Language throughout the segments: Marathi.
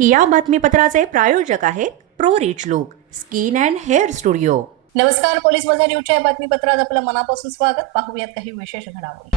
या बातमीपत्राचे प्रायोजक आहेत pro rich look skin and hair studio. नमस्कार पोलीस माझा न्यूजच्या या बातमीपत्रात आपलं मनापासून स्वागत. पाहूयात काही विशेष घडामोडी.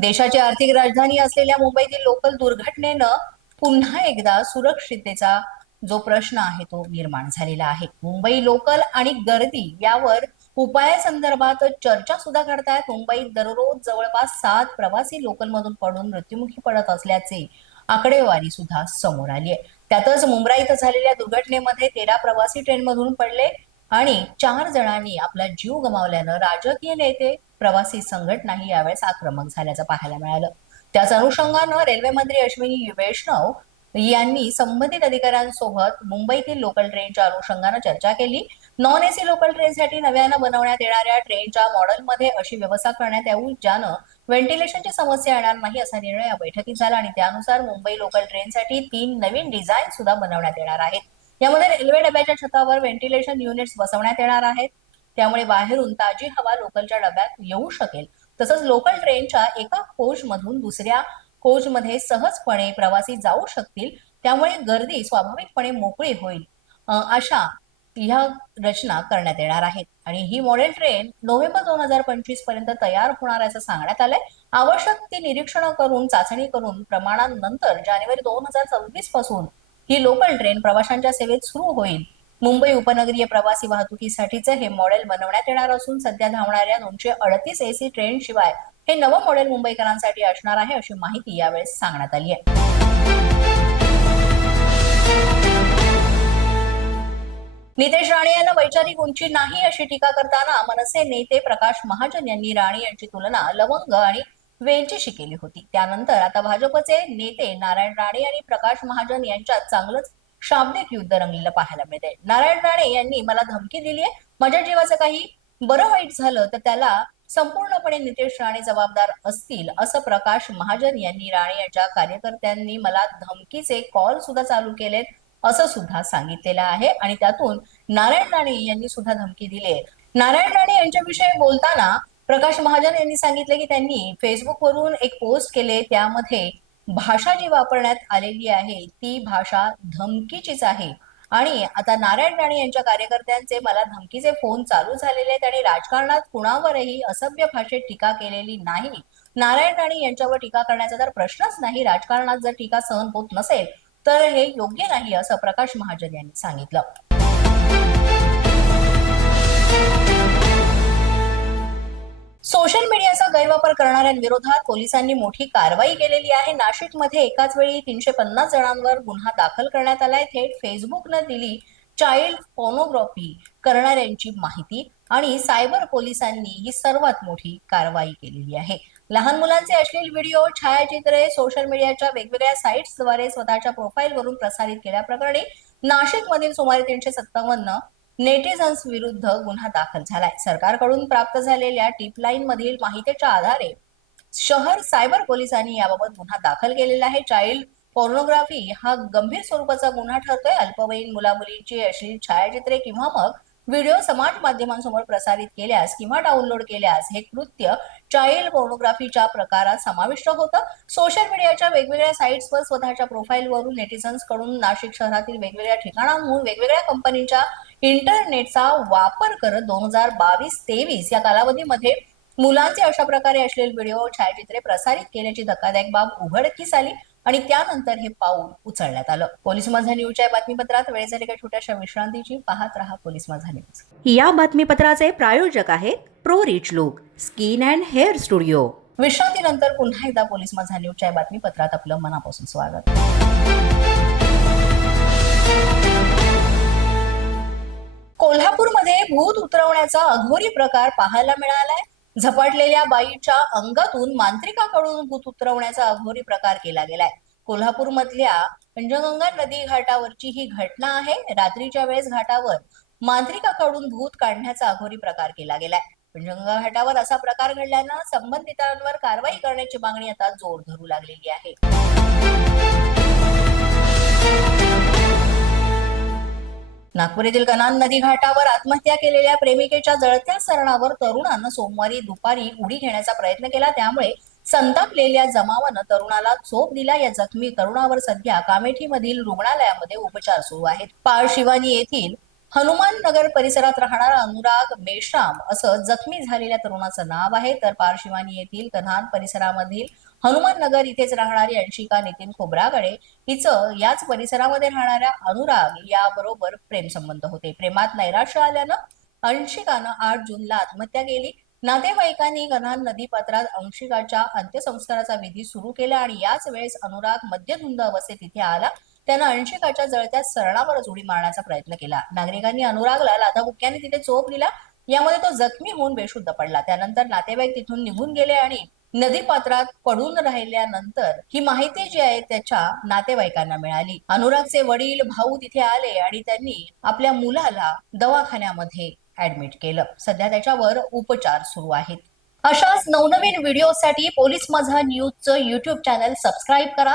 देशाची आर्थिक राजधानी असलेल्या मुंबईतील लोकल दुर्घटनेनं पुन्हा एकदा सुरक्षिततेचा जो प्रश्न आहे तो निर्माण झालेला आहे. मुंबई लोकल आणि गर्दी यावर उपायासंदर्भात चर्चा सुद्धा करतायत. मुंबईत दररोज जवळपास सात प्रवासी लोकलमधून पडून मृत्युमुखी पडत असल्याचे आकडेवारी सुद्धा समोर आली आहे. त्यातच मुंबईत झालेल्या दुर्घटनेमध्ये तेरा प्रवासी ट्रेनमधून पडले आणि चार जणांनी आपला जीव गमावल्यानं राजकीय नेते प्रवासी संघटनाही यावेळेस आक्रमक झाल्याचं पाहायला मिळालं. त्याच अनुषंगानं रेल्वे मंत्री अश्विनी वैष्णव यांनी संबंधित अधिकाऱ्यांसोबत मुंबईतील लोकल ट्रेनच्या अनुषंगानं चर्चा केली. नॉन एसी लोकल ट्रेनसाठी नव्यानं बनवण्यात येणाऱ्या ट्रेनच्या मॉडेलमध्ये अशी व्यवस्था करण्यात येऊ ज्यानं व्हेंटिलेशनची समस्या येणार नाही असा निर्णय या बैठकीत झाला आणि त्यानुसार मुंबई लोकल ट्रेनसाठी तीन नवीन डिझाईन सुद्धा बनवण्यात येणार आहेत. यामध्ये रेल्वे डब्याच्या छतावर व्हेंटिलेशन युनिट्स बसवण्यात येणार आहेत. त्यामुळे बाहेरून ताजी हवा लोकलच्या डब्यात येऊ शकेल. तसंच लोकल ट्रेनच्या एका कोचमधून दुसऱ्या कोचमध्ये सहजपणे प्रवासी जाऊ शकतील त्यामुळे गर्दी स्वाभाविकपणे मोकळी होईल. अं, अशा ह्या रचना करण्यात येणार आहेत. आणि ही मॉडेल ट्रेन नोव्हेंबर दोन हजार पंचवीसपर्यंत तयार होणार असं सांगण्यात आलंय. आवश्यक ती निरीक्षण करून चाचणी करून प्रमाणानंतर जानेवारी दोन हजार सव्वीसपासून ही लोकल ट्रेन प्रवाशांच्या सेवेत सुरू होईल. मुंबई उपनगरीय प्रवासी वाहतुकीसाठीचं हे मॉडेल बनवण्यात येणार असून सध्या धावणाऱ्या दोनशे अडतीस एसी ट्रेन शिवाय हे नवं मॉडेल मुंबईकरांसाठी असणार आहे अशी माहिती यावेळेस सांगण्यात आली आहे. नितेश राणे यांना वैचारिक उंची नाही अशी टीका करताना मनसे नेते प्रकाश महाजन यांनी राणे यांची तुलना लवंग आणि वेलचीशी केली होती. त्यानंतर आता भाजपचे नेते नारायण राणे आणि प्रकाश महाजन यांच्यात चांगलंच शाब्दिक युद्ध रंगलेलं पाहायला मिळते नारायण राणे यांनी मला धमकी दिली आहे माझ्या जीवाचं काही बरं वाईट झालं तर त्याला संपूर्णपणे नितेश राणे जबाबदार असतील असं प्रकाश महाजन यांनी राणे यांच्या कार्यकर्त्यांनी मला धमकीचे कॉल सुद्धा चालू केलेत असं सुद्धा सांगितलेलं आहे. आणि त्यातून नारायण राणे यांनी सुद्धा धमकी दिली आहे. नारायण राणे यांच्याविषयी बोलताना प्रकाश महाजन यांनी सांगितले की त्यांनी फेसबुकवरून एक पोस्ट केले त्यामध्ये भाषा जी वापरण्यात आलेली आहे ती भाषा धमकीचीच आहे. आणि आता नारायण राणे यांच्या कार्यकर्त्यांचे मला धमकीचे फोन चालू झालेले आहेत आणि राजकारणात कुणावरही असभ्य भाषेत टीका केलेली नाही. नारायण राणे यांच्यावर टीका करण्याचा तर प्रश्नच नाही. राजकारणात जर टीका सहन होत नसेल तर हे योग्य नाही असं प्रकाश महाजन यांनी सांगितलं. सोशल मीडियाचा गैरवापर करणाऱ्यांविरोधात पोलिसांनी मोठी कारवाई केलेली आहे. नाशिकमध्ये एकाच वेळी तीनशे पन्नास जणांवर गुन्हा दाखल करण्यात आलाय. थेट फेसबुकनं दिली चाइल्ड पोर्नोग्राफी करणाऱ्यांची माहिती आणि सायबर पोलिसांनी ही सर्वात मोठी कारवाई केलेली आहे. लहान मुलांचे अश्लील व्हिडिओ छायाचित्रे सोशल मीडियाच्या वेगवेगळ्या साईट्सद्वारे स्वतःच्या प्रोफाईलवरून प्रसारित केल्याप्रकरणी नाशिकमधील सुमारे तीनशे सत्तावन्न नेटिझन्स विरुद्ध गुन्हा दाखल झालाय. सरकारकडून प्राप्त झालेल्या टिपलाईन मधील माहितीच्या आधारे शहर सायबर पोलिसांनी याबाबत गुन्हा दाखल केलेला आहे. चाइल्ड पोर्नोग्राफी हा गंभीर स्वरूपाचा गुन्हा ठरतोय. अल्पवयीन मुलामुलींची अश्लील छायाचित्रे किंवा मग व्हिडिओ समाज माध्यमांसमोर प्रसारित केल्यास किंवा डाउनलोड केल्यास हे कृत्य चाइल्ड पोर्नोग्राफीच्या प्रकारात समाविष्ट होतं. सोशल मीडियाच्या वेगवेगळ्या साईट्सवर स्वतःच्या प्रोफाईलवरून नेटिझन्सकडून नाशिक शहरातील वेगवेगळ्या ठिकाणांहून वेगवेगळ्या कंपनीच्या इंटरनेटचा वापर करत दोन हजार बावीस तेवीस या कालावधीमध्ये मुलांचे अशा प्रकारे असलेले व्हिडिओ छायाचित्रे प्रसारित केल्याची धक्कादायक बाब उघडकीस आली. आणि त्यानंतर हे पाऊल उचलण्यात आलं. पोलीस माझा न्यूजच्या बातमीपत्रात वेळ झाली काही छोट्याशा विश्रांतीची? पाहत रहा पोलीस माझा न्यूज या बातमीपत्राचे प्रायोजक आहेत pro rich look skin and hair studio विश्रांतीनंतर पुन्हा एकदा पोलीस माझा न्यूजच्या बातमीपत्रात आपलं मनापासून स्वागत. कोल्हापूरमध्ये भूत उतरवण्याचा अघोरी प्रकार पाहायला मिळालाय. झपाटलेल्या बाईच्या अंगातून मांत्रिकाकडून भूत उतरवण्याचा अघोरी प्रकार केला गेलाय. कोल्हापूर मधल्या पंचगंगा नदी घाटावरची ही घटना आहे. रात्रीच्या वेळेस घाटावर मांत्रिकाकडून भूत काढण्याचा अघोरी प्रकार केला गेलाय. पंचगंगा घाटावर असा प्रकार घडल्यानं संबंधितांवर कारवाई करण्याची मागणी आता जोर धरू लागलेली आहे. नागपूर येथील कनान नदी घाटावर आत्महत्या केलेल्या प्रेमिकेच्या जळत्या सरणावर तरुणानं सोमवारी दुपारी उडी घेण्याचा प्रयत्न केला. त्यामुळे संतापलेल्या जमावानं तरुणाला चोप दिला. या जखमी तरुणावर सध्या कामेठीमधील रुग्णालयामध्ये उपचार सुरू आहेत. पाळ शिवानी येथील हनुमान नगर परिसरात राहणारा अनुराग मेश्राम असं जखमी झालेल्या तरुणाचं नाव आहे. तर पारशिवानी येथील कन्हान परिसरामधील हनुमान नगर इथेच राहणारी अंशिका नितीन खोब्रागडे हिचं याच परिसरामध्ये राहणाऱ्या अनुराग याबरोबर प्रेमसंबंध होते. प्रेमात नैराश्य आल्यानं अंशिकानं आठ जूनला आत्महत्या केली. नातेवाईकांनी कन्हान नदी पात्रात अंशिकाच्या अंत्यसंस्काराचा विधी सुरू केला आणि याच वेळेस अनुराग मद्यधुंद अवस्थेत तिथे आला. त्यानं अंशिकाच्या जळत्या सरणावरच उडी मारण्याचा प्रयत्न केला. नागरिकांनी अनुरागला लाथाबुक्क्याने तिथे चोप दिला. यामध्ये तो जखमी होऊन बेशुद्ध पडला. त्यानंतर नातेवाईक तिथून निघून गेले आणि नदी पात्रात पडून राहिल्यानंतर ही माहिती जी आहे त्याच्या नातेवाईकांना मिळाली. अनुरागचे वडील भाऊ तिथे आले आणि त्यांनी आपल्या मुलाला दवाखान्यामध्ये ऍडमिट केलं. सध्या त्याच्यावर उपचार सुरू आहेत. अशाच नवनवीन व्हिडिओसाठी पोलीस माझा न्यूजचं युट्यूब चॅनल सबस्क्राईब करा.